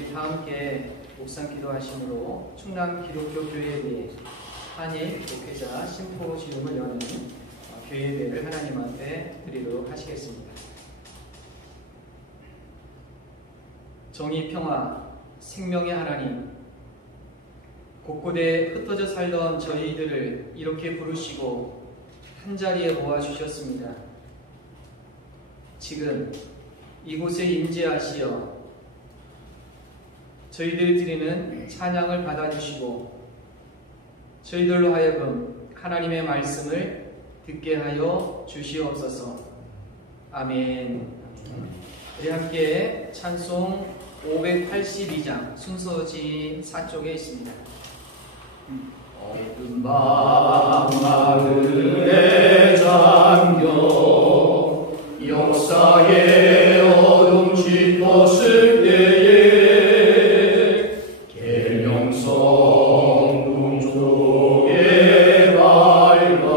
우리 다 함께 묵상 기도하심으로 충남 기독교 교회에 한일 목회자 심포지움을 여는 교회 예배를 하나님 앞에 드리도록 하시겠습니다. 정의, 평화, 생명의 하나님, 곳곳에 흩어져 살던 저희들을 이렇게 부르시고 한자리에 모아주셨습니다. 지금 이곳에 임재하시어 저희들이 드리는 찬양을 받아주시고 저희들로 하여금 하나님의 말씀을 듣게 하여 주시옵소서. 아멘. 우리 함께 찬송 582장 순서지 4쪽에 있습니다. 어두운 밤 마을에 잠겨 역사의 어둠 짙었을 때에 계명성 동쪽에 밝아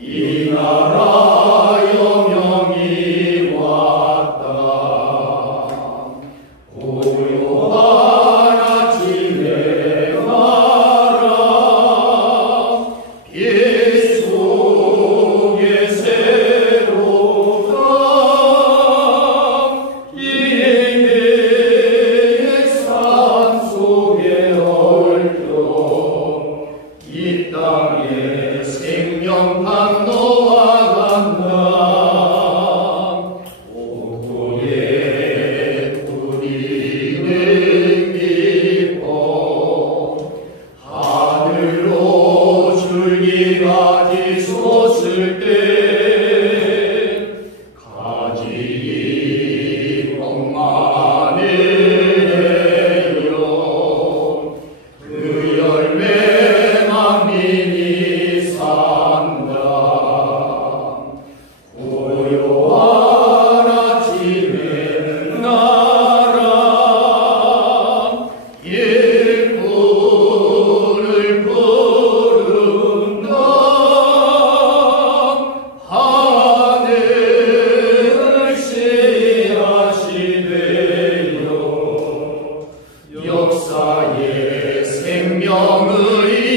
이 나라 영영이 왔다. 고요한 아침에 나라 빛 속에 새로운 예배의 산 속에 얽혀 이 땅에 생명판 놓아간다. 오토에 우리는 기뻐 하늘로 줄기가지 솟을 때 가지 멍만을 내려 그 열매 만민이 산다. 고요한 아침에 나라 일꾼을 부른다. 하늘 씨앗이 되어 역사의 생명을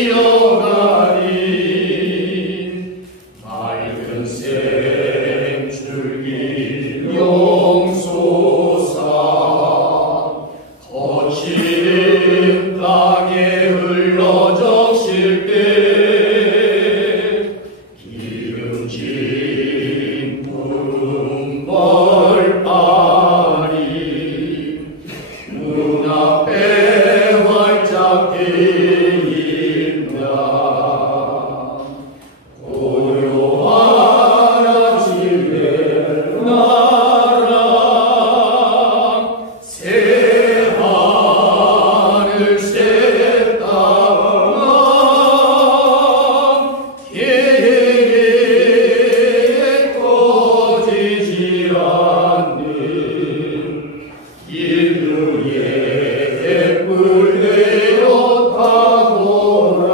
이어가니 맑은 생줄기 용솟아 거친 땅에 흘러적실 때 기름진 푸른 벌판이 눈앞에 활짝 트인다. 고요한 아침에 나라 새 하늘 새 땅 계획에 꺼지지 않는 인류의 햇불 되어 타고라.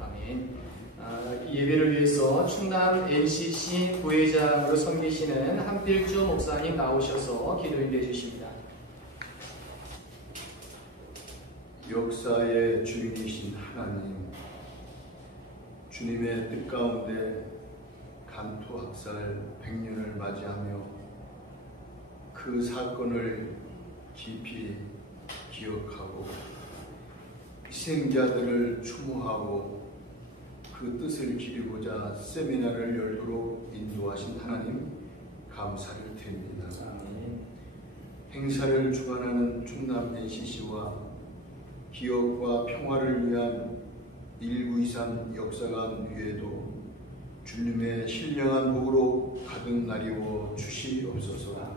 아멘. 이 예배를 위해서 충남 NCC 부회장으로 섬기시는 한필주 목사님 나오셔서 기도인도해 주십니다. 역사의 주인이신 하나님, 주님의 뜻 가운데 간토학살 100년을 맞이하며 그 사건을 깊이 기억하고 희생자들을 추모하고 그 뜻을 기리고자 세미나를 열도록 인도하신 하나님 감사를 드립니다. 아멘. 행사를 주관하는 충남 NCC와 기업과 평화를 위한 1923 역사관 위에도 주님의 신령한 복으로 가득 나리워 주시옵소서.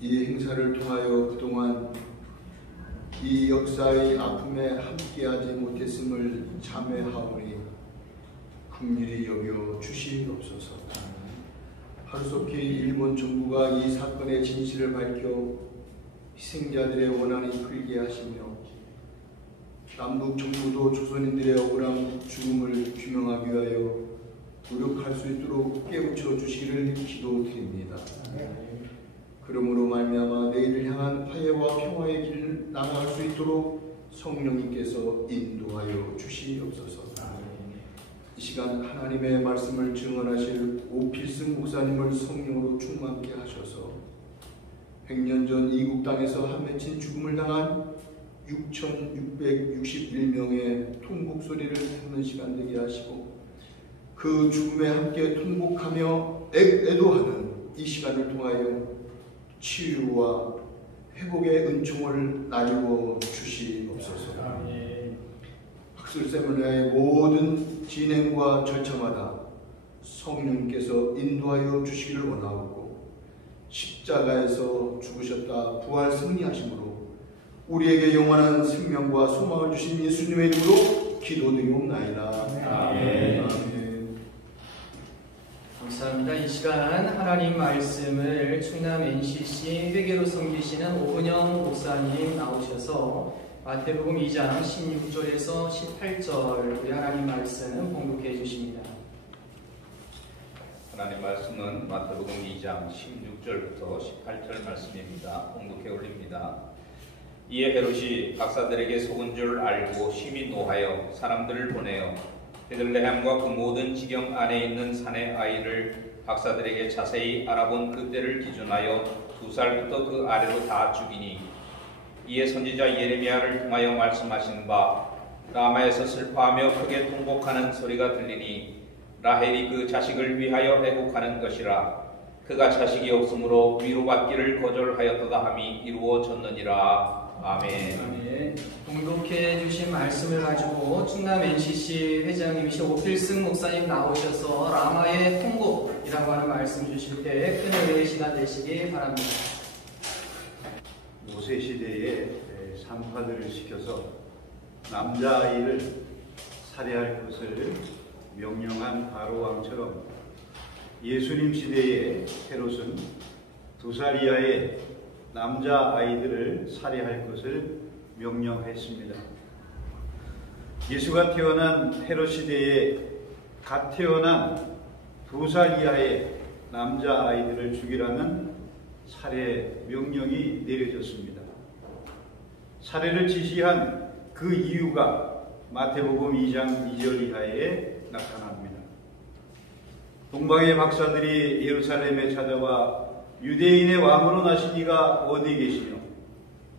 이 행사를 통하여 그동안 이 역사의 아픔에 함께하지 못했음을 자매하오니 긍휼히 여겨 주시옵소서. 하루속히 일본 정부가 이 사건의 진실을 밝혀 희생자들의 원한이 풀게 하시며 남북 정부도 조선인들의 억울한 죽음을 규명하기 위하여 노력할 수 있도록 깨우쳐 주시기를 기도드립니다. 그러므로 말미암아 내일을 향한 화해와 평화의 길을 나아갈 수 있도록 성령님께서 인도하여 주시옵소서. 이 시간 하나님의 말씀을 증언하실 오필승 목사님을 성령으로 충만케 하셔서 100년 전 이국 땅에서 한맺힌 죽음을 당한 6,661명의 통곡 소리를 듣는 시간 되게 하시고 그 죽음에 함께 통곡하며 애도하는 이 시간을 통하여 치유와 회복의 은총을 나누어 주시옵소서. 학술 세미나의 모든 진행과 절차마다 성령님께서 인도하여 주시기를 원하옵고 십자가에서 죽으셨다 부활 승리하심으로 우리에게 영원한 생명과 소망을 주신 예수님의 이름으로 기도드리옵나이다. 아멘. 감사합니다. 이 시간 하나님 말씀을 충남 NCC 회계로 섬기시는 오은영 목사님 나오셔서 마태복음 2장 16절에서 18절 우리 하나님 말씀 봉독해 주십니다. 하나님 말씀은 마태복음 2장 16절부터 18절 말씀입니다. 봉독해 올립니다. 이에 헤롯이 박사들에게 속은 줄 알고 심히 노하여 사람들을 보내어 베들레헴과 그 모든 지경 안에 있는 산의 아이를 박사들에게 자세히 알아본 그때를 기준하여 2살부터 그 아래로 다 죽이니 이에 선지자 예레미야를 통하여 말씀하신 바 라마에서 슬퍼하며 크게 통곡하는 소리가 들리니 라헬이 그 자식을 위하여 애곡하는 것이라. 그가 자식이 없으므로 위로받기를 거절하였도다 함이 이루어졌느니라. 아멘. 아멘. 봉독해 주신 말씀을 가지고 충남 NCC 회장님이신 오필승 목사님 나오셔서 라마의 통곡이라고 하는 말씀 주실 때 큰 은혜의 시간 되시기 바랍니다. 모세 시대에 산파들을 시켜서 남자아이를 살해할 것을 명령한 바로 왕처럼 예수님 시대에 헤롯은 2살 이하의 남자아이들을 살해할 것을 명령했습니다. 예수가 태어난 헤롯 시대에 갓 태어난 2살 이하의 남자아이들을 죽이라는 살해 명령이 내려졌습니다. 살해를 지시한 그 이유가 마태복음 2장 2절 이하에 나타납니다. 동방의 박사들이 예루살렘에 찾아와 유대인의 왕으로 나신 이가 어디 계시며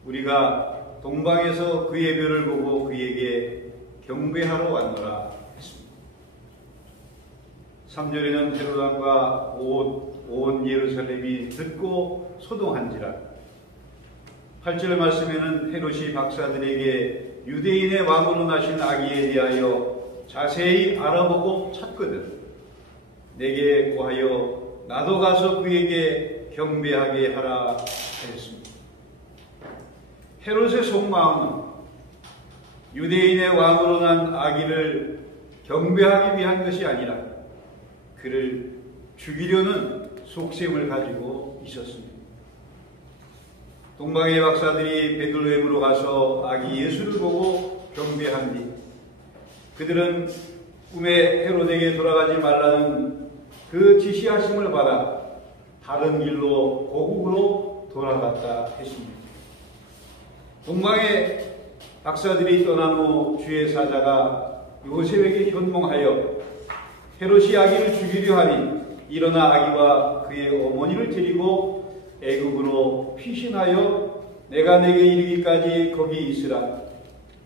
우리가 동방에서 그의 별을 보고 그에게 경배하러 왔노라 했습니다. 3절에는 헤롯 왕과 온 예루살렘이 듣고 소동한지라. 8절 말씀에는 헤롯이 박사들에게 유대인의 왕으로 나신 아기에 대하여 자세히 알아보고 찾거든 내게 구하여 나도 가서 그에게 경배하게 하라 하였습니다. 헤롯의 속마음은 유대인의 왕으로 난 아기를 경배하기 위한 것이 아니라 그를 죽이려는 속셈을 가지고 있었습니다. 동방의 박사들이 베들레헴으로 가서 아기 예수를 보고 경배한 뒤 그들은 꿈에 헤롯에게 돌아가지 말라는 그 지시하심을 받아 다른 길로 고국으로 돌아갔다 했습니다. 동방의 박사들이 떠난 후 주의 사자가 요셉에게 현몽하여 헤롯이 아기를 죽이려 하니 일어나 아기와 그의 어머니를 데리고 애굽으로 피신하여 내가 내게 이르기까지 거기 있으라.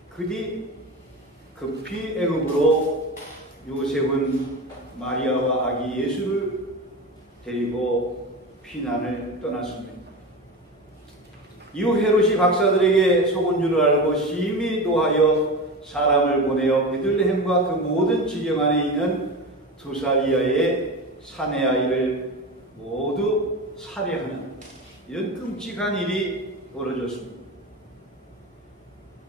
그 뒤 급히 애굽으로 요셉은 마리아와 아기 예수를 데리고 피난을 떠났습니다. 이후 헤롯이 박사들에게 속은 줄을 알고 심히 노하여 사람을 보내어 베들레헴과 그 모든 지경 안에 있는 2살 이하의 사내 아이를 모두 살해하는 이런 끔찍한 일이 벌어졌습니다.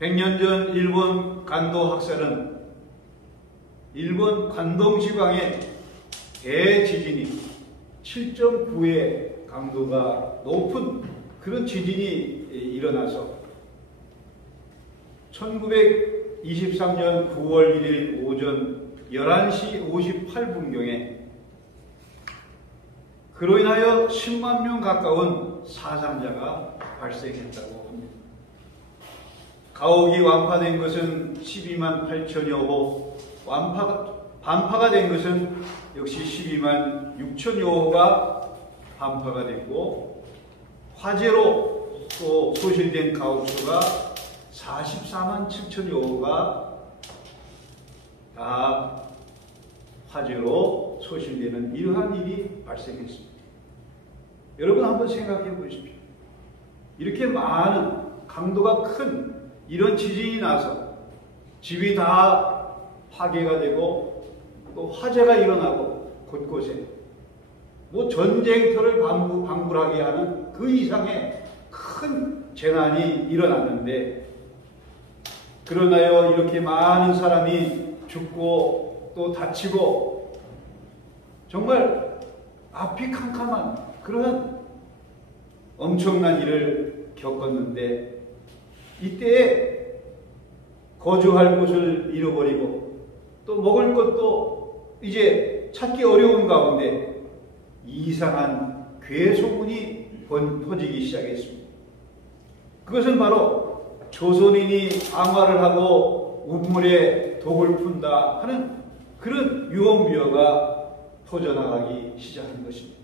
100년 전 일본 간도 학살은 일본 관동 지방의 대지진이 7.9의 강도가 높은 그런 지진이 일어나서 1923년 9월 1일 오전 11시 58분경에 그 그로 인하여 10만 명 가까운 사상자가 발생했다고 합니다. 가옥이 완파된 것은 12만 8천여 호, 반파가 된 것은 역시 12만 6천여 호가 반파가 됐고, 화재로 또 소실된 가옥 수가 44만 7천여 호가 다 화재로 소실되는 이러한 일이 발생했습니다. 여러분 한번 생각해 보십시오. 이렇게 많은 강도가 큰 이런 지진이 나서 집이 다 파괴가 되고 또 화재가 일어나고 곳곳에 뭐 전쟁터를 방불하게 하는 그 이상의 큰 재난이 일어났는데, 그러나요 이렇게 많은 사람이 죽고 또 다치고 정말 앞이 캄캄한 그런 엄청난 일을 겪었는데, 이때에 거주할 곳을 잃어버리고 또 먹을 것도 이제 찾기 어려운 가운데 이상한 괴소문이 퍼지기 시작했습니다. 그것은 바로 조선인이 암화를 하고 우물에 독을 푼다 하는 그런 유언비어가 퍼져나가기 시작한 것입니다.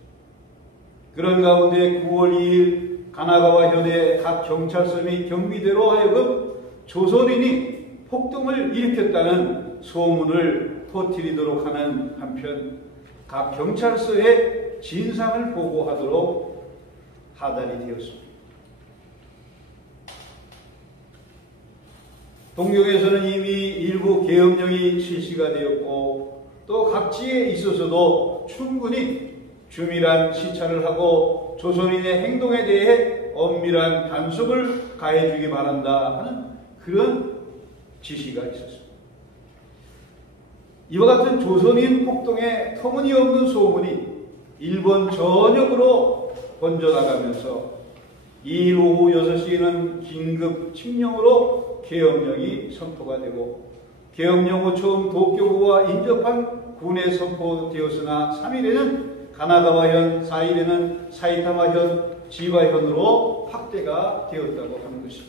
그런 가운데 9월 2일 가나가와 현의 각 경찰서 및 경비대로 하여금 조선인이 폭동을 일으켰다는 소문을 퍼뜨리도록 하는 한편, 각 경찰서에 진상을 보고하도록 하달이 되었습니다. 동경에서는 이미 일부 계엄령이 실시가 되었고, 또 각지에 있어서도 충분히 주밀한 시찰을 하고 조선인의 행동에 대해 엄밀한 단속을 가해주기 바란다 하는 그런 지시가 있었습니다. 이와 같은 조선인 폭동의 터무니없는 소문이 일본 전역으로 번져나가면서 2일 오후 6시에는 긴급 칙령으로 계엄령이 선포가 되고, 계엄령 후 처음 도쿄구와 인접한 군에 선포되었으나 3일에는 가나가와현, 4일에는 사이타마현, 지바현으로 확대가 되었다고 하는 것이죠.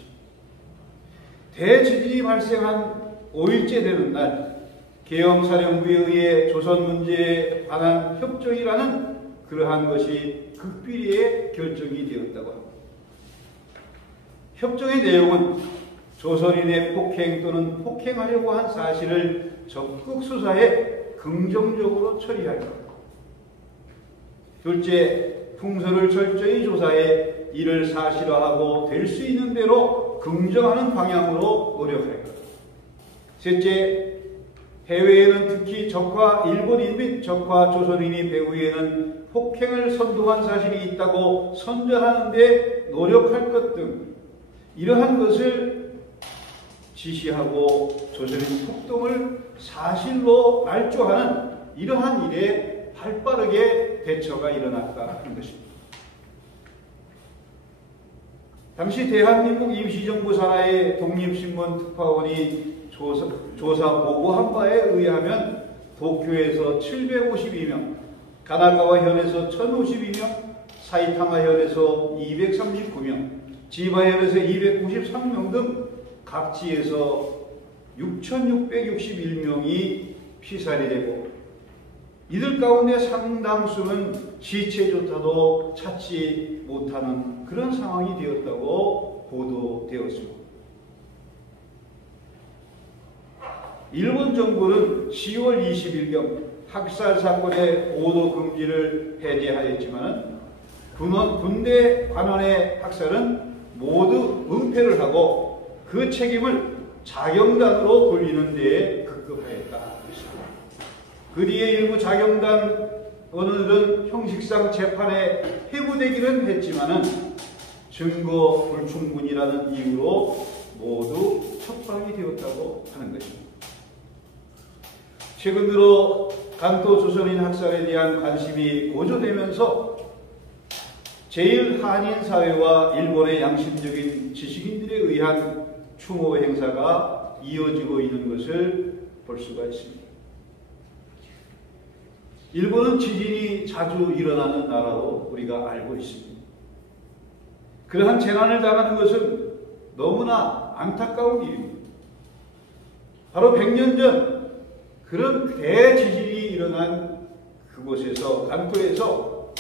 대지진이 발생한 5일째 되는 날, 계엄사령부에 의해 조선 문제에 관한 협정이라는 그러한 것이 극비리에 결정이 되었다고 합니다. 협정의 내용은 조선인의 폭행 또는 폭행하려고 한 사실을 적극 수사해 긍정적으로 처리할 것. 둘째, 풍소를 철저히 조사해 이를 사실화하고 될 수 있는 대로 긍정하는 방향으로 노력할 것. 셋째, 해외에는 특히 적화 일본인 및 적화 조선인이 배후에는 폭행을 선동한 사실이 있다고 선전하는 데 노력할 것 등 이러한 것을 지시하고 조선인 폭동을 사실로 날조하는 이러한 일에 발빠르게 대처가 일어났다 하는 것입니다. 당시 대한민국 임시정부 산하의 독립신문 특파원이 조사 보고한 바에 의하면 도쿄에서 752명, 가나가와현에서 1052명, 사이타마현에서 239명, 지바현에서 293명 등 각지에서 6,661명이 피살이 되고, 이들 가운데 상당수는 시체조차도 찾지 못하는 그런 상황이 되었다고 보도되었습니다. 일본 정부는 10월 20일경 학살 사건의 보도 금지를 해제하였지만 군대 관원의 학살은 모두 은폐를 하고 그 책임을 자경단으로 돌리는 데에 급급하였다. 그 뒤에 일부 자경단 원들은 형식상 재판에 회부되기는 했지만은 증거 불충분이라는 이유로 모두 석방이 되었다고 하는 것입니다. 최근 들어 간토 조선인 학살에 대한 관심이 고조되면서 제1한인사회와 일본의 양심적인 지식인들에 의한 추모 행사가 이어지고 있는 것을 볼 수가 있습니다. 일본은 지진이 자주 일어나는 나라로 우리가 알고 있습니다. 그러한 재난을 당하는 것은 너무나 안타까운 일입니다. 바로 100년 전 그런 대지진이 일어난 그곳에서, 난토에서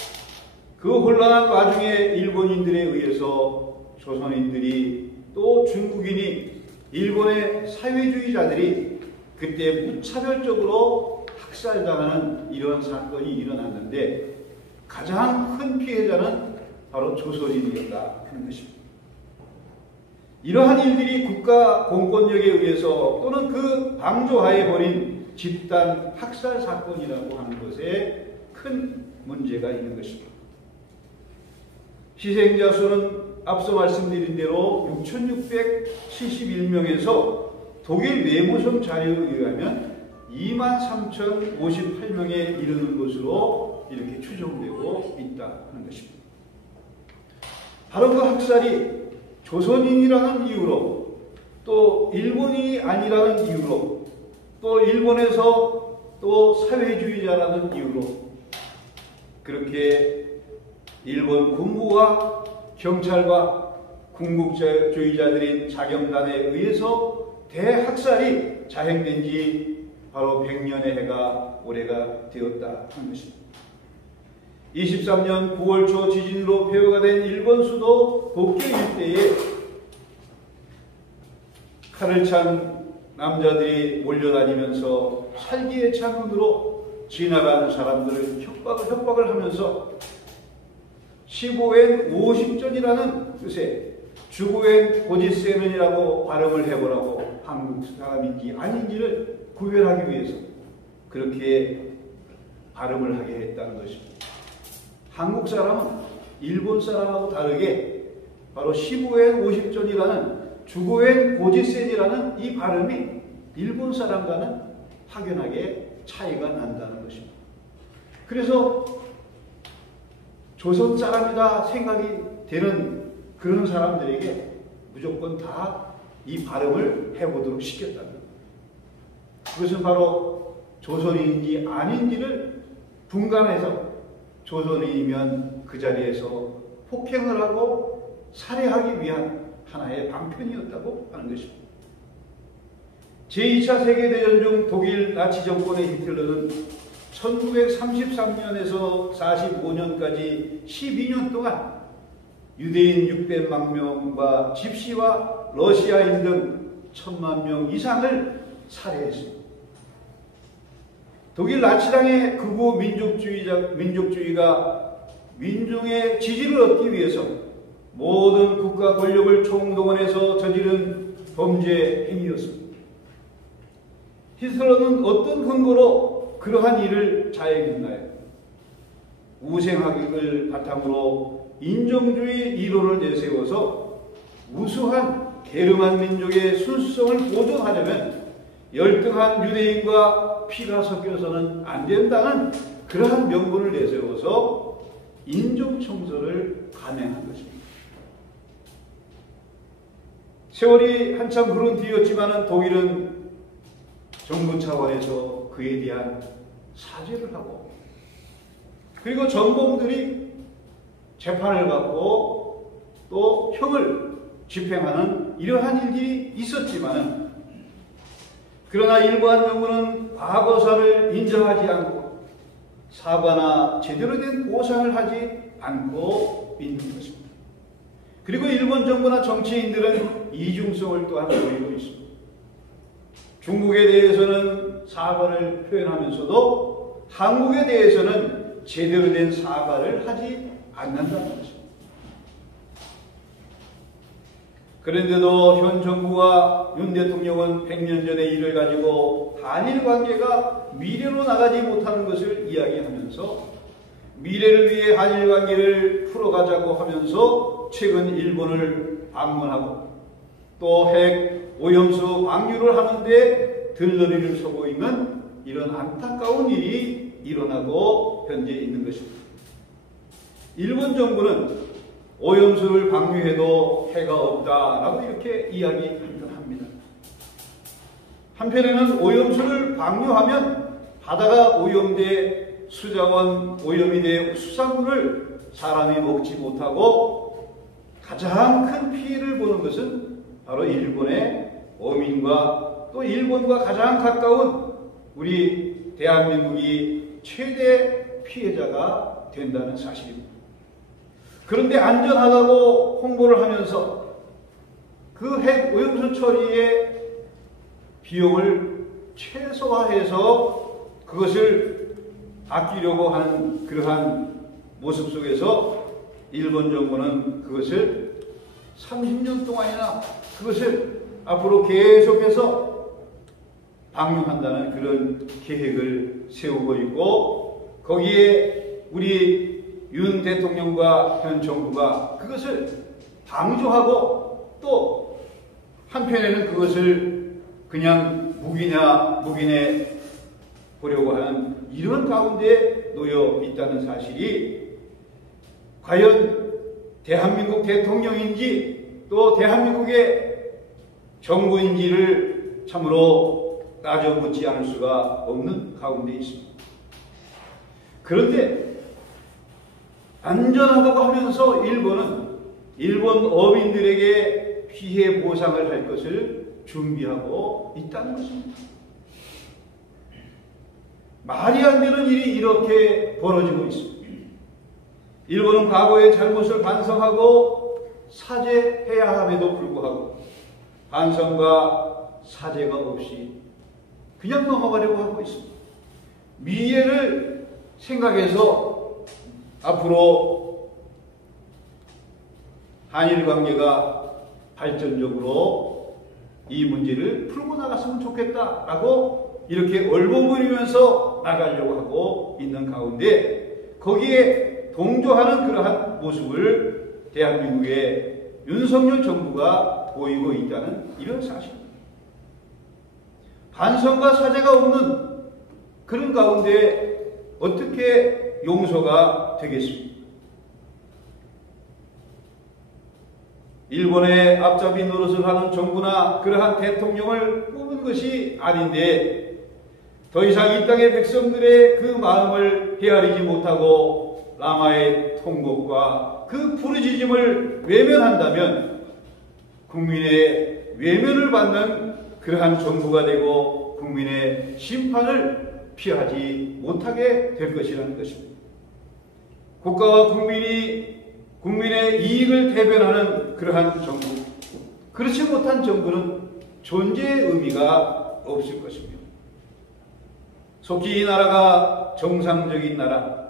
그 혼란한 와중에 일본인들에 의해서 조선인들이 또 중국인이, 일본의 사회주의자들이 그때 무차별적으로 학살당하는 이런 사건이 일어났는데 가장 큰 피해자는 바로 조선인이었다 하는 것입니다. 이러한 일들이 국가 공권력에 의해서 또는 그 방조하에 벌인 집단 학살 사건이라고 하는 것에 큰 문제가 있는 것입니다. 희생자 수는 앞서 말씀드린 대로 6,671명에서 독일 외무성 자료에 의하면 23,058명에 이르는 것으로 이렇게 추정되고 있다 하는 것입니다. 바로 그 학살이 조선인이라는 이유로, 또 일본인이 아니라는 이유로, 또 일본에서 또 사회주의자라는 이유로 그렇게 일본 군부와 경찰과 군국주의자들인 자경단에 의해서 대학살이 자행된 지 바로 100년의 해가 올해가 되었다 하는 것입니다. 23년 9월 초 지진으로 폐허가 된 일본 수도 도쿄 일대에 칼을 찬 남자들이 몰려다니면서 살기의 창문으로 지나가는 사람들을 협박을 하면서 15엔 50전이라는 뜻의 주고엔 고지세면이라고 발음을 해보라고 한국 사람인지 아닌지를 구별하기 위해서 그렇게 발음을 하게 했다는 것입니다. 한국 사람은 일본 사람하고 다르게 바로 15엔 50전이라는 주고엔 고지센이라는 이 발음이 일본 사람과는 확연하게 차이가 난다는 것입니다. 그래서 조선 사람이다 생각이 되는 그런 사람들에게 무조건 다 이 발음을 해보도록 시켰다는 겁니다. 그것은 바로 조선인지 아닌지를 분간해서 조선인이면 그 자리에서 폭행을 하고 살해하기 위한 하나의 방편이었다고 하는 것입니다. 제2차 세계대전 중 독일 나치 정권의 히틀러는 1933년에서 45년까지 12년 동안 유대인 600만 명과 집시와 러시아인 등 1000만 명 이상을 살해했습니다. 독일 나치당의 극우 민족주의가 민중의 지지를 얻기 위해서 모든 국가 권력을 총동원해서 저지른 범죄 행위였습니다. 히틀러는 어떤 근거로 그러한 일을 자행했나요? 우생학을 바탕으로 인종주의 이론을 내세워서 우수한 게르만 민족의 순수성을 보존하려면 열등한 유대인과 피가 섞여서는 안 된다는 그러한 명분을 내세워서 인종청소를 감행한 것입니다. 세월이 한참 흐른 뒤였지만 독일은 정부 차원에서 그에 대한 사죄를 하고 그리고 전범들이 재판을 받고 또 형을 집행하는 이러한 일들이 있었지만 그러나 일반 정부는 과거사를 인정하지 않고 사과나 제대로 된 보상을 하지 않고 있는 것입니다. 그리고 일본 정부나 정치인들은 이중성을 또한 보이고 있습니다. 중국에 대해서는 사과를 표현하면서도 한국에 대해서는 제대로 된 사과를 하지 않는다는 것입니다. 그런데도 현 정부와 윤 대통령은 100년 전의 일을 가지고 한일 관계가 미래로 나가지 못하는 것을 이야기하면서 미래를 위해 한일 관계를 풀어가자고 하면서 최근 일본을 방문하고 또 핵 오염수 방류를 하는데 들러리를 서고 있는 이런 안타까운 일이 일어나고 현재 있는 것입니다. 일본 정부는 오염수를 방류해도 해가 없다라고 이렇게 이야기합니다. 한편에는 오염수를 방류하면 바다가 오염돼 수자원 오염이 돼 수산물을 사람이 먹지 못하고 가장 큰 피해를 보는 것은 바로 일본의 어민과 또 일본과 가장 가까운 우리 대한민국이 최대 피해자가 된다는 사실입니다. 그런데 안전하다고 홍보를 하면서 그 핵 오염수 처리의 비용을 최소화해서 그것을 아끼려고 하는 그러한 모습 속에서 일본 정부는 그것을 30년 동안이나 그것을 앞으로 계속해서 방류한다는 그런 계획을 세우고 있고, 거기에 우리 윤 대통령과 현 정부가 그것을 방조하고 또 한편에는 그것을 그냥 묵인해 보려고 하는 이런 가운데 놓여 있다는 사실이 과연 대한민국 대통령인지 또 대한민국의 정부인지를 참으로 따져묻지 않을 수가 없는 가운데 있습니다. 그런데 안전하다고 하면서 일본은 일본 어민들에게 피해 보상을 할 것을 준비하고 있다는 것입니다. 말이 안 되는 일이 이렇게 벌어지고 있습니다. 일본은 과거의 잘못을 반성하고 사죄해야 함에도 불구하고 반성과 사죄가 없이 그냥 넘어가려고 하고 있습니다. 미래를 생각해서 앞으로 한일 관계가 발전적으로 이 문제를 풀고 나갔으면 좋겠다라고 이렇게 얼버무리면서 나가려고 하고 있는 가운데 거기에 동조하는 그러한 모습을 대한민국의 윤석열 정부가 보이고 있다는 이런 사실입니다. 반성과 사죄가 없는 그런 가운데 어떻게 용서가 되겠습니까? 일본의 앞잡이 노릇을 하는 정부나 그러한 대통령을 뽑은 것이 아닌데 더 이상 이 땅의 백성들의 그 마음을 헤아리지 못하고 라마의 통곡과 그 부르짖음을 외면한다면 국민의 외면을 받는 그러한 정부가 되고 국민의 심판을 피하지 못하게 될 것이라는 것입니다. 국가와 국민의 이익을 대변하는 그러한 정부, 그렇지 못한 정부는 존재의 의미가 없을 것입니다. 속히 이 나라가 정상적인 나라,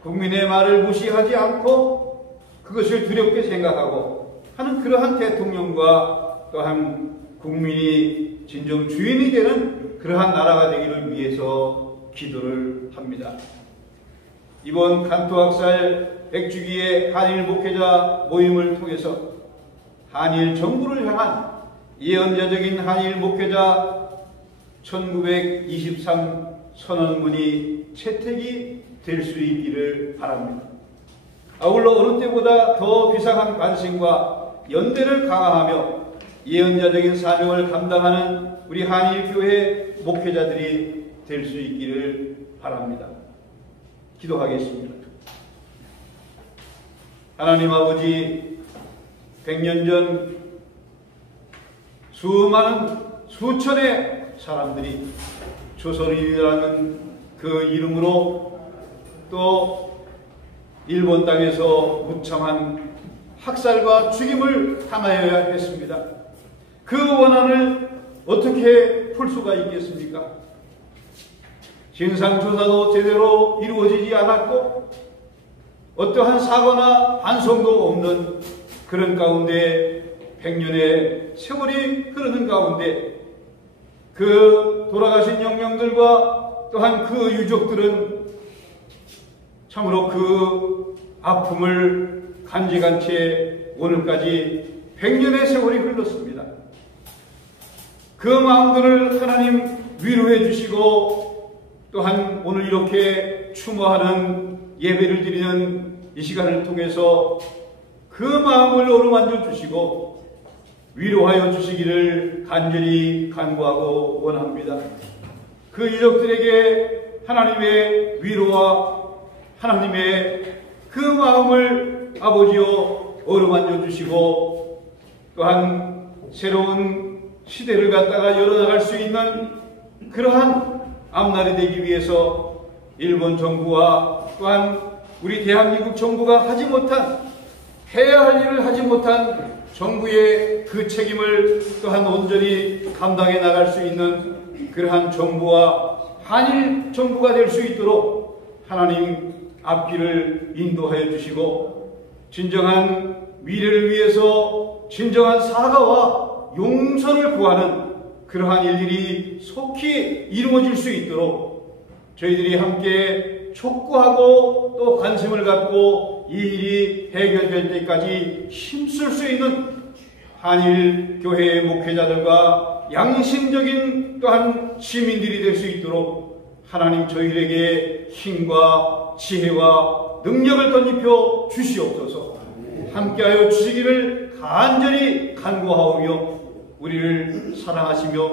국민의 말을 무시하지 않고 그것을 두렵게 생각하고 하는 그러한 대통령과 또한 국민이 진정 주인이 되는 그러한 나라가 되기를 위해서 기도를 합니다. 이번 간토학살 100주기의 한일 목회자 모임을 통해서 한일 정부를 향한 예언자적인 한일 목회자 1923 선언문이 채택이 될 수 있기를 바랍니다. 아울러 어느 때보다 더 비상한 관심과 연대를 강화하며 예언자적인 사명을 감당하는 우리 한일교회 목회자들이 될 수 있기를 바랍니다. 기도하겠습니다. 하나님 아버지, 100년 전 수많은 수천의 사람들이 조선인이라는 그 이름으로 또 일본 땅에서 무참한 학살과 죽임을 당하여야 했습니다. 그 원한을 어떻게 풀 수가 있겠습니까? 진상조사도 제대로 이루어지지 않았고 어떠한 사과나 반성도 없는 그런 가운데 100년의 세월이 흐르는 가운데 그 돌아가신 영령들과 또한 그 유족들은 참으로 그 아픔을 간직한 채 오늘까지 100년의 세월이 흘렀습니다. 그 마음들을 하나님 위로해 주시고 또한 오늘 이렇게 추모하는 예배를 드리는 이 시간을 통해서 그 마음을 어루만져 주시고 위로하여 주시기를 간절히 간구하고 원합니다. 그 유족들에게 하나님의 위로와 하나님의 그 마음을 아버지여 어루만져 주시고 또한 새로운 시대를 갖다가 열어나갈 수 있는 그러한 앞날이 되기 위해서 일본 정부와 또한 우리 대한민국 정부가 하지 못한, 해야 할 일을 하지 못한 정부의 그 책임을 또한 온전히 감당해 나갈 수 있는 그러한 정부와 한일 정부가 될 수 있도록 하나님 앞길을 인도하여 주시고, 진정한 미래를 위해서 진정한 사과와 용서를 구하는 그러한 일들이 속히 이루어질 수 있도록 저희들이 함께 촉구하고 또 관심을 갖고 이 일이 해결될 때까지 힘쓸 수 있는 한일 교회의 목회자들과 양심적인 또한 시민들이 될 수 있도록 하나님 저희에게 힘과 지혜와 능력을 덧입혀 주시옵소서. 함께하여 주시기를 간절히 간구하오며 우리를 사랑하시며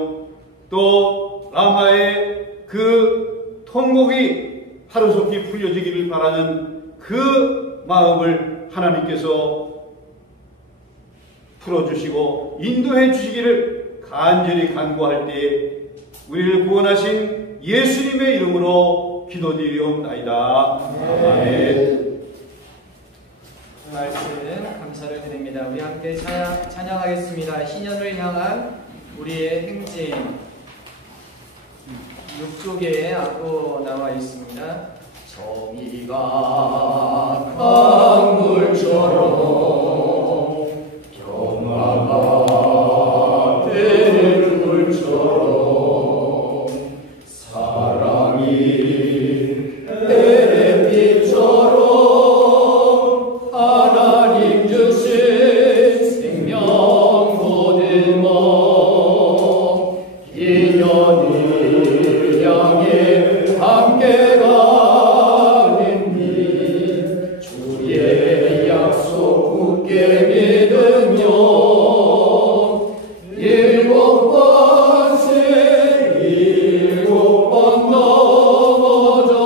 또 라마의 그 통곡이 하루속히 풀려지기를 바라는 그 마음을 하나님께서 풀어주시고 인도해 주시기를 간절히 간구할 때에 우리를 구원하신 예수님의 이름으로 기도드리옵나이다. 아멘. 말씀 감사를 드립니다. 우리 함께 찬양하겠습니다. 신년을 향한 우리의 행진 6쪽에 앞으로 나와 있습니다. 정의가 강물처럼 평화가 되는 물처럼 사랑이 햇빛처럼 하나님 주신 생명 거듭어 인연을 향해 함께 가는 길 주의 약속 굳게 믿으며 일곱 번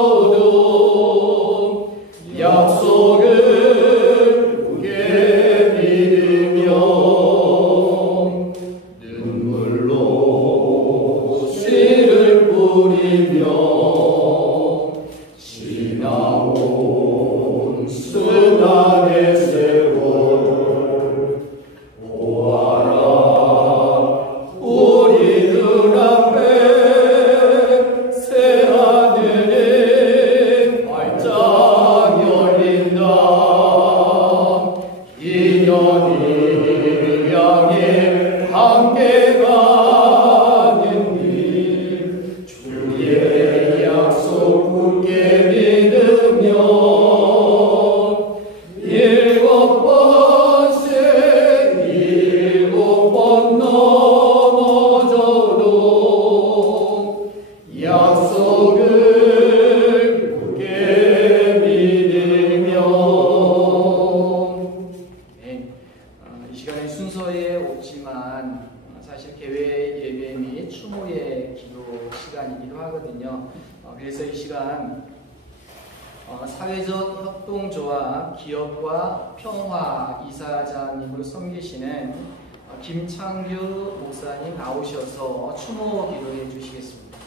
넘어져도 약속을 굳게 믿으며 눈물로 씨를 뿌리며 지나온 수단의 세월 보아라. 우리 눈앞에 새 하늘이 활짝 열린다. 인연을 향해 함께 가는 길 주의 약속 굳게 믿으며 일곱 번 넘어져도 약속을 굳게 믿으며. 네, 이 시간에 순서에 없지만 사실 개회 예배 및 추모의 기도 시간이기도 하거든요. 그래서 이 시간 사회적 협동조합 기업과 평화 이사장님으로 섬기시는 김창규 목사님 나오셔서 추모 기도해 주시겠습니다.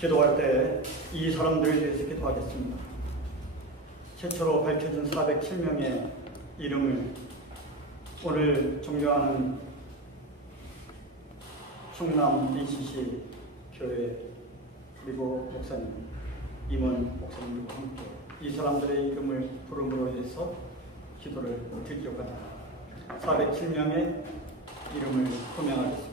기도할 때 이 사람들에 대해서 기도하겠습니다. 최초로 밝혀진 407명의 이름을 오늘 존경하는 충남 NCC 교회 그리고 목사님, 임원 목사님과 함께 이 사람들의 이름을 부름으로 해서 기도를 드리려고 합니다. 407명의 이름을 호명하겠습니다.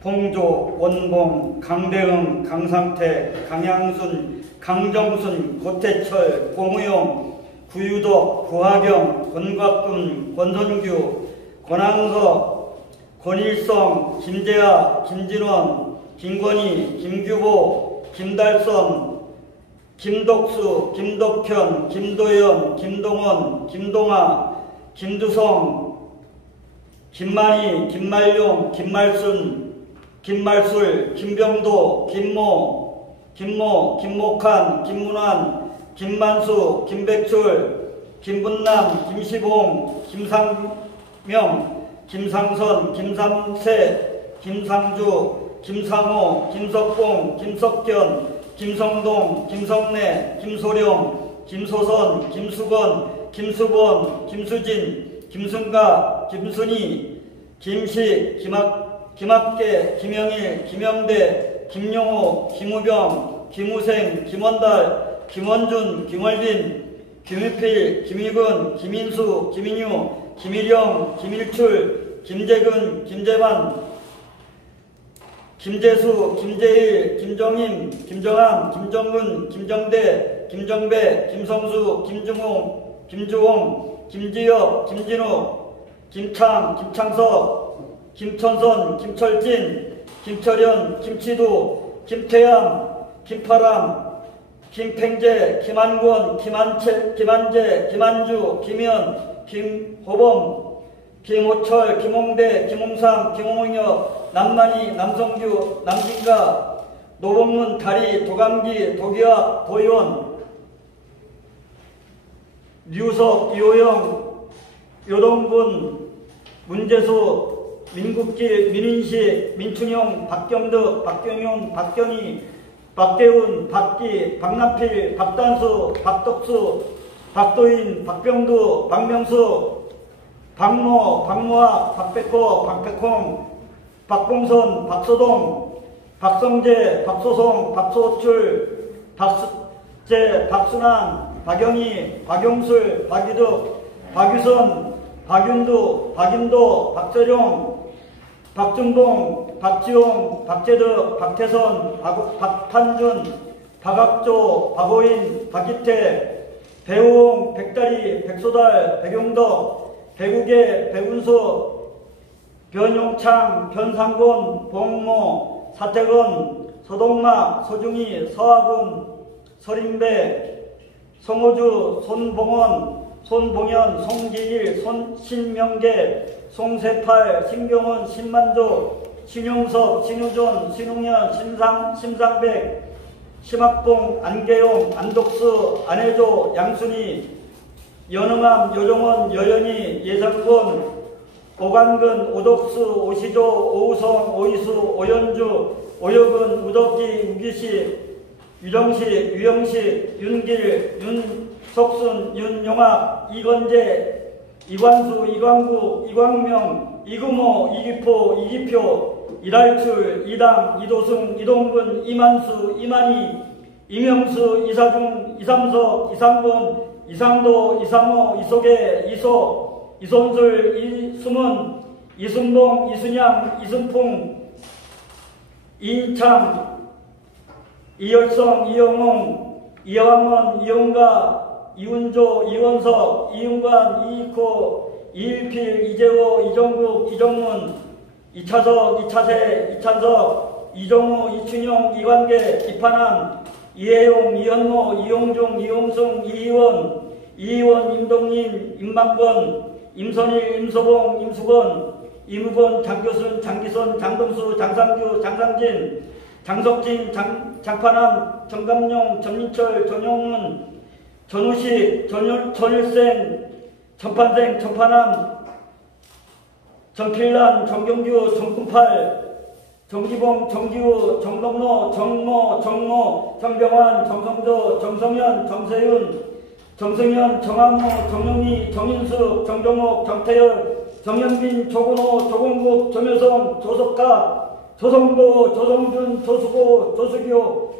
봉조, 원봉, 강대응, 강상태, 강양순, 강정순, 고태철, 고무용, 구유덕, 구하경, 권곽금, 권선규, 권한석, 권일성, 김재하, 김진원, 김건희, 김규보, 김달선, 김덕수, 김덕현, 김도연, 김동원, 김동아, 김두성, 김만희, 김말용, 김말순, 김말술, 김병도, 김모, 김목한, 김문환, 김만수, 김백출, 김분남, 김시봉, 김상명, 김상선, 김삼세, 김상주, 김상호, 김석봉, 김석견, 김성동, 김성래, 김소령, 김소선, 김수건, 김수본, 김수진, 김순가, 김순희, 김식, 김학계, 김영일, 김영대, 김용호, 김우병, 김우생, 김원달, 김원준, 김월빈, 김유필, 김희근, 김인수, 김인유, 김일영, 김일출, 김재근, 김재환, 김재수, 김재일, 김정임, 김정함, 김정은, 김정대, 김정배, 김성수, 김중홍, 김주홍, 김지엽, 김진우, 김창, 김창석, 김천선, 김철진, 김철현, 김치두, 김태양, 김파람, 김팽재, 김한권, 김한재, 김한주, 김현, 김호범, 김호철, 김홍대, 김홍삼, 김홍혁, 남만희, 남성규, 남진가, 노봉문, 다리, 도감기, 도기학, 도의원, 류석, 이호영, 요동군, 문재수, 민국길, 민인식, 민춘영, 박경득, 박경용, 박경희, 박대훈, 박기, 박남필, 박단수, 박덕수, 박도인, 박병두, 박명수, 박모, 박무학, 박백호, 박백홍, 박봉선, 박소동, 박성재, 박소송, 박소출, 박수재, 박순환, 박영희, 박용술, 박유득, 박유선, 박윤두, 박인도, 박재룡, 박준봉, 박지용, 박재득, 박태선, 박탄준, 박학조, 박호인, 박기태, 배우홍, 백다리, 백소달, 백용덕, 배국계, 백운수, 변용창, 변상곤, 봉모, 사태건, 서동막, 서중희, 서학은, 서림배, 송호주, 손봉원, 손봉현, 송기일, 신명계, 송세팔, 신경훈, 신만조, 신용섭, 신우존, 신웅현, 심상백, 심학봉, 안계용, 안독수, 안혜조, 양순희, 연흥암, 요종원, 여연희, 예상권, 오관근, 오덕수, 오시조, 오우성, 오이수, 오연주, 오혁은, 우덕기, 우기시, 유정식, 유영식, 윤길, 윤석순, 윤용학, 이건재, 이관수, 이광구, 이광명, 이금호, 이기포, 이기표, 이랄출, 이당, 이도승, 이동근, 이만수, 이만희, 이명수, 이사중, 이삼석, 이상곤, 이상도, 이상호, 이소계, 이소, 이손술, 이수문, 이순봉, 이순양, 이순풍, 이인창, 이열성, 이영웅, 이영원, 이용가, 이운조, 이원석, 이윤관, 이익호, 이일필, 이재호, 이정국, 이정문, 이차석, 이차세, 이찬석, 이정우, 이춘용, 이관계, 이판함, 이혜용, 이현모, 이용중, 이용승, 이희원, 임동인, 임만권, 임선일, 임소봉, 임수건, 이무건, 장교순, 장기선, 장동수, 장상규, 장상진, 장석진, 장판함, 정감용, 전민철, 전용문, 전우식, 전일생, 전판생, 전판함, 전필란, 정경규, 정군팔, 정기봉, 정기우, 정동로, 정모, 정병환, 정성조, 정성현, 정세윤, 정승현, 정한모, 정영희, 정인숙, 정정옥, 정태열, 정현빈, 조근호, 조건국, 정효성, 조석가, 조성도, 조성준, 조수고, 조수교,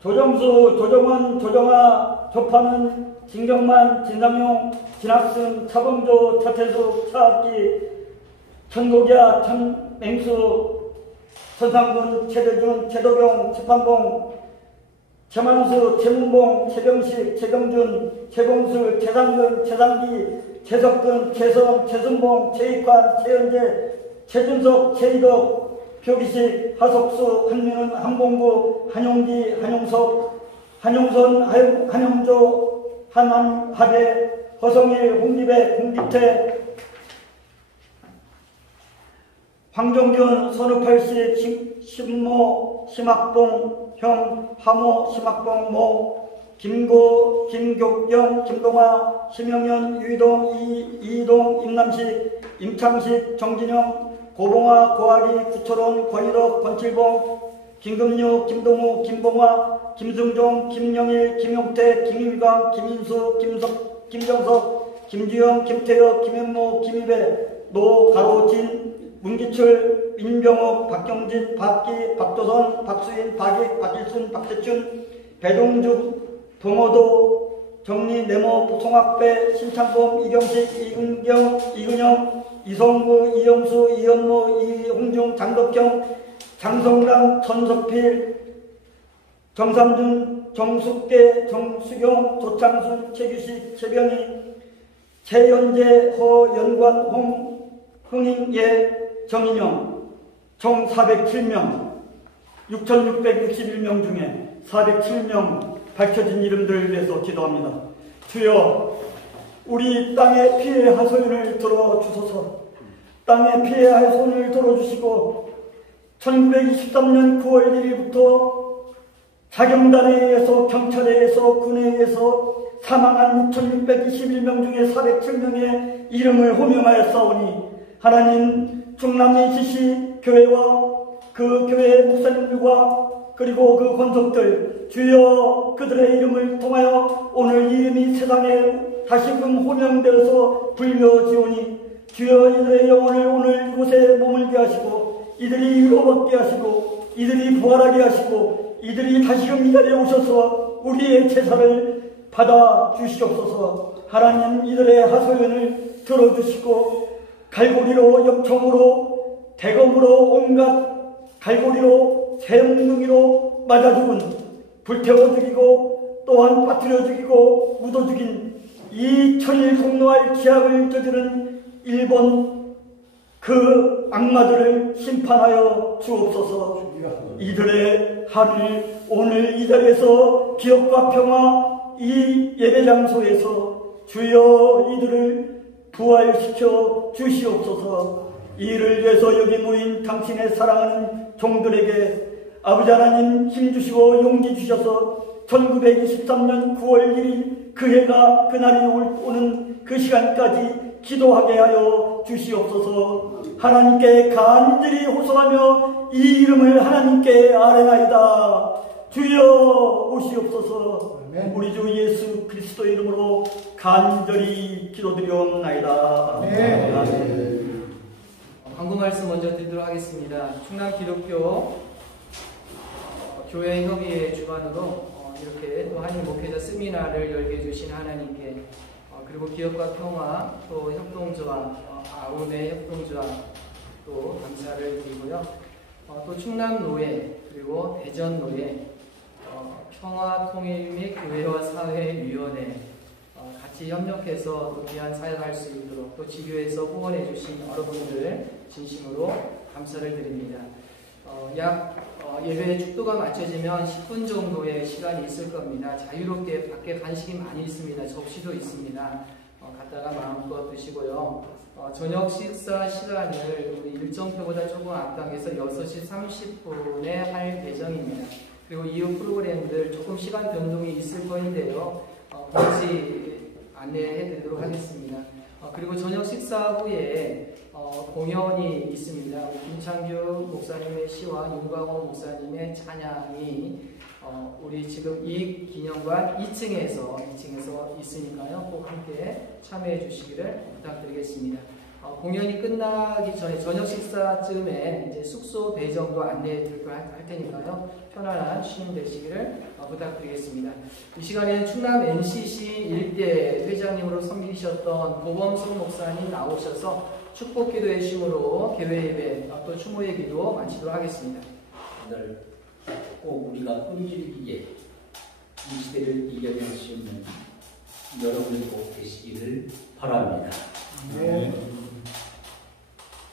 조정수, 조정원, 조정아, 조파는, 진경만, 진상용, 진학승, 차범조, 차태숙, 차학기, 천고기야, 천맹수, 천상군, 최대준, 최도경, 최판봉, 최만수, 최문봉, 최병식, 최경준, 최봉술, 최상근, 최상기, 최석근, 최성, 최순봉, 최익환, 최현재, 최준석, 최이덕, 표기식, 하석수, 한민은, 한봉구, 한용기, 한용석, 한용선, 한용조, 한한하배, 허성일, 홍기백, 홍기태, 황종균 선우80 신모 심학봉 형 하모 심학봉 모 김고 김교경 김동아 심영현 유이동 이동 임남식 임창식 정진영 고봉아 고아리 구철원 권일덕 권칠봉 김금유 김동우 김봉화 김승종 김영일 김용태 김일광 김인수 김정석 김주영 김태혁 김현모 김희배 노가로진 문기철 민병욱 박경진 박기 박도선 박수인 박익 박일순 박대춘 배동주 동호도 정리 네모 송학배 신창범 이경식 이근경 이근영 이성구 이영수 이현모 이홍중 장덕경 장성남 전석필 정삼준 정숙계 정수경 조창순 최규식 최병희 최연재 허연관 홍흥예 정인영 총 407명 6,661명 중에 407명 밝혀진 이름들을 위해서 기도합니다. 주여 우리 땅의 피해 하소연을 들어주소서. 땅의 피해 하소연을 들어주시고 1923년 9월 1일부터 자경단에 의해서 경찰에 의해서 군에 의해서 사망한 6,621명 중에 407명의 이름을 호명하였사오니 하나님 충남 NCC 교회와 그 교회 목사님들과 그리고 그 권속들 주여 그들의 이름을 통하여 오늘 이름이 세상에 다시금 호명되어서 불려지오니 주여 이들의 영혼을 오늘 이곳에 머물게 하시고 이들이 위로받게 하시고 이들이 부활하게 하시고 이들이 다시금 이 자리에 오셔서 우리의 제사를 받아 주시옵소서. 하나님 이들의 하소연을 들어주시고 갈고리로 역청으로 대검으로 온갖 갈고리로 새용둥이로 맞아 죽은 불태워 죽이고 또한 빠뜨려 죽이고 묻어 죽인 이 천일 공노할 기약을 저지른 일본 그 악마들을 심판하여 주옵소서. 이들의 한을 오늘 이 자리에서 기업과 평화 이 예배 장소에서 주여 이들을 부활시켜 주시옵소서. 이를 위해서 여기 모인 당신의 사랑하는 종들에게 아버지 하나님 힘주시고 용기 주셔서 1923년 9월 1일 그 해가 그날이 오는 그 시간까지 기도하게 하여 주시옵소서. 하나님께 간절히 호소하며 이 이름을 하나님께 아뢰나이다. 주여 오시옵소서. 우리 주 예수 그리스도의 이름으로 간절히 기도드리옵나이다. 광고 말씀 먼저 드리도록 하겠습니다. 충남 기독교 교회 협의회 주관으로 이렇게 또 한일 목회자 세미나를 열게 해주신 하나님께 그리고 기업과 평화 또 협동조합 아우네 협동조합 또 감사를 드리고요. 또 충남노예 그리고 대전노예 평화통일 및 교회와 사회위원회 같이 협력해서 또 귀한 사역할 수 있도록 또 지교에서 후원해 주신 여러분들 진심으로 감사를 드립니다. 예배 축도가 마쳐지면 10분 정도의 시간이 있을 겁니다. 자유롭게 밖에 간식이 많이 있습니다. 접시도 있습니다. 갖다가 마음껏 드시고요. 저녁 식사 시간을 우리 일정표보다 조금 앞당겨서 6시 30분에 할 예정입니다. 그리고 이후 프로그램들 조금 시간 변동이 있을 거인데요. 같이 안내해 드리도록 하겠습니다. 그리고 저녁 식사 후에 공연이 있습니다. 김창규 목사님의 시와 윤광호 목사님의 찬양이 우리 지금 이 기념관 2층에서 있으니까요. 꼭 함께 참여해 주시기를 부탁드리겠습니다. 공연이 끝나기 전에 저녁 식사쯤에 이제 숙소 배정도 안내해 드리고 할 테니까요. 편안한 쉼 되시기를 부탁드리겠습니다. 이 시간에는 충남 NCC 일대 회장님으로 섬기셨던 고범숙 목사님 나오셔서 축복 기도해 주심으로 개회 예배 또 추모의 기도 마치도록 하겠습니다. 오늘 꼭 우리가 끈질기게 이 시대를 이겨낼 수 있는 여러분이 꼭 되시기를 바랍니다.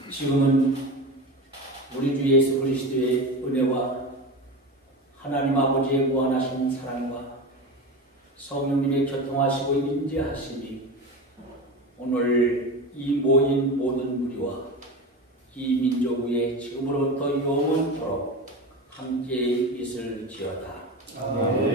지금은 우리 주 예수 그리스도의 은혜와 하나님 아버지의 무한하신 사랑과 성령님의 교통하시고 인재하심이 오늘 이 모인 모든 무리와 이 민족 위에 지금으로부터 영원토록 함께 있을지어다. 아멘.